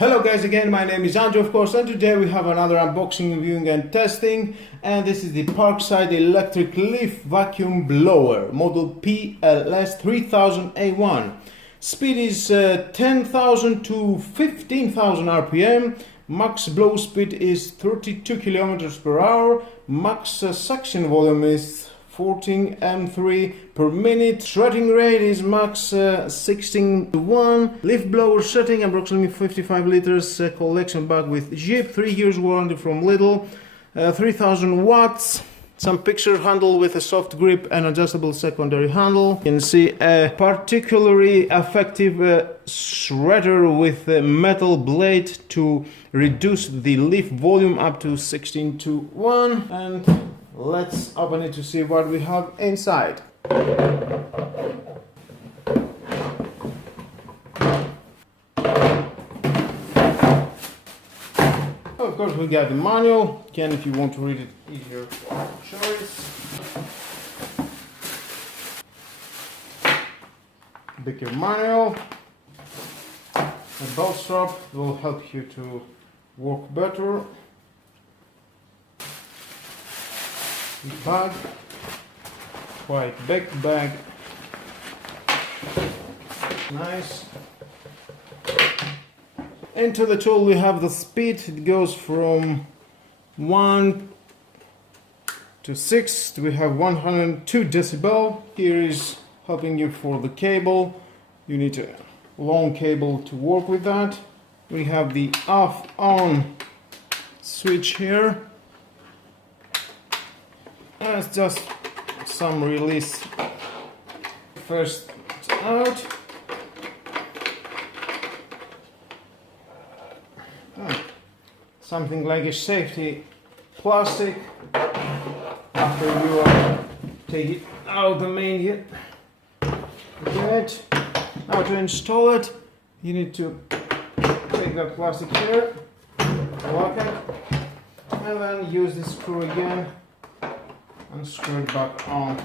Hello guys, again my name is Andrew of course, and today we have another unboxing, reviewing and testing, and this is the Parkside electric leaf vacuum blower model PLS 3000A1. Speed is 10,000 to 15,000 RPM, max blow speed is 32 km per hour, max suction volume is 14 M3 per minute, shredding rate is max 16 to 1, leaf blower setting approximately 55 liters, collection bag with zip, 3 years warranty from Lidl, 3000 watts, some picture handle with a soft grip and adjustable secondary handle. You can see a particularly effective shredder with a metal blade to reduce the leaf volume up to 16 to 1, and let's open it to see what we have inside. Of course we got the manual, again if you want to read it easier choice. Bigger manual. The belt strap will help you to work better. The bag, quite big bag, nice. Into the tool we have the speed, it goes from 1 to 6, we have 102 decibel. Here is helping you for the cable, you need a long cable to work with that. We have the off on switch here. It's just some release. First it's out. Something like a safety plastic. After you take it out of the main unit. Now to install it, you need to take that plastic here, lock it, and then use the screw again and screw it back on.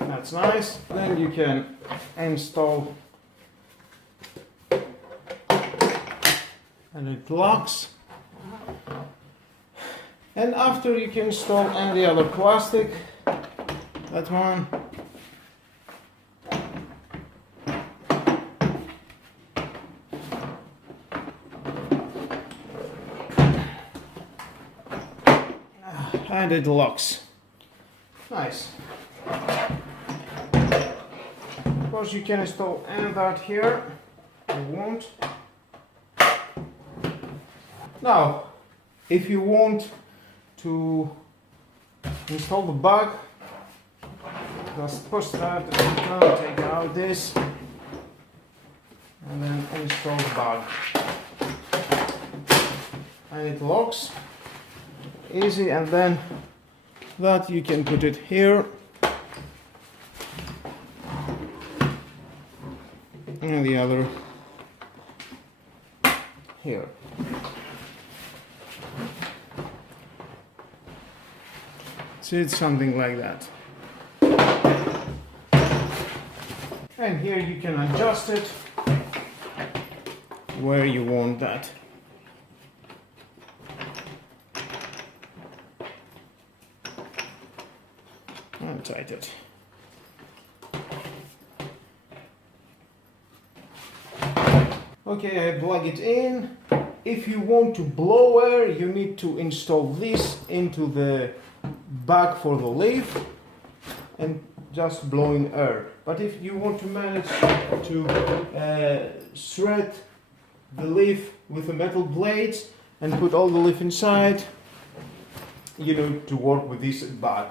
That's nice. Then you can install, and it locks. And after you can install any other plastic, that one. And it locks. Nice. Of course you can install any that here, you won't. Now, if you want to install the bag, just push that down, take out this, and then install the bag. And it locks. Easy, and then that you can put it here and the other here. So it's something like that, and here you can adjust it where you want that. And tight it. Okay, I plug it in. If you want to blow air, you need to install this into the bag for the leaf and just blowing air. But if you want to manage to shred the leaf with the metal blades and put all the leaf inside, you need to work with this bag.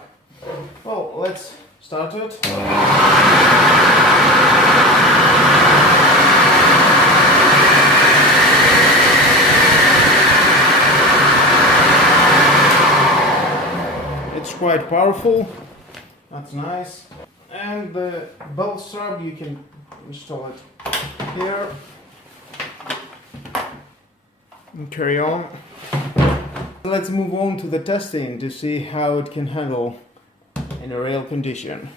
Well, let's start it. It's quite powerful, that's nice. And the belt strap, you can install it here and carry on. Let's move on to the testing to see how it can handle in a real condition.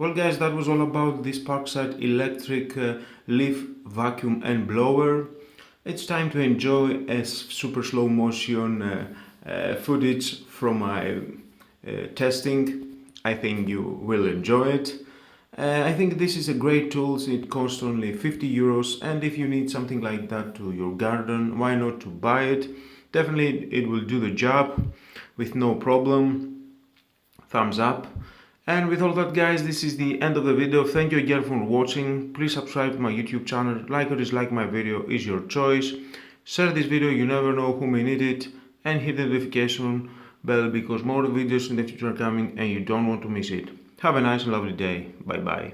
Well guys, that was all about this Parkside electric leaf vacuum and blower. It's time to enjoy a super slow motion footage from my testing. I think you will enjoy it. I think this is a great tool. It costs only 50 euros, and if you need something like that to your garden, why not to buy it? Definitely it will do the job with no problem. Thumbs up. And with all that guys, this is the end of the video. Thank you again for watching. Please subscribe to my YouTube channel. Like or dislike my video is your choice. Share this video, you never know who may need it. And hit the notification bell because more videos in the future are coming and you don't want to miss it. Have a nice and lovely day. Bye bye.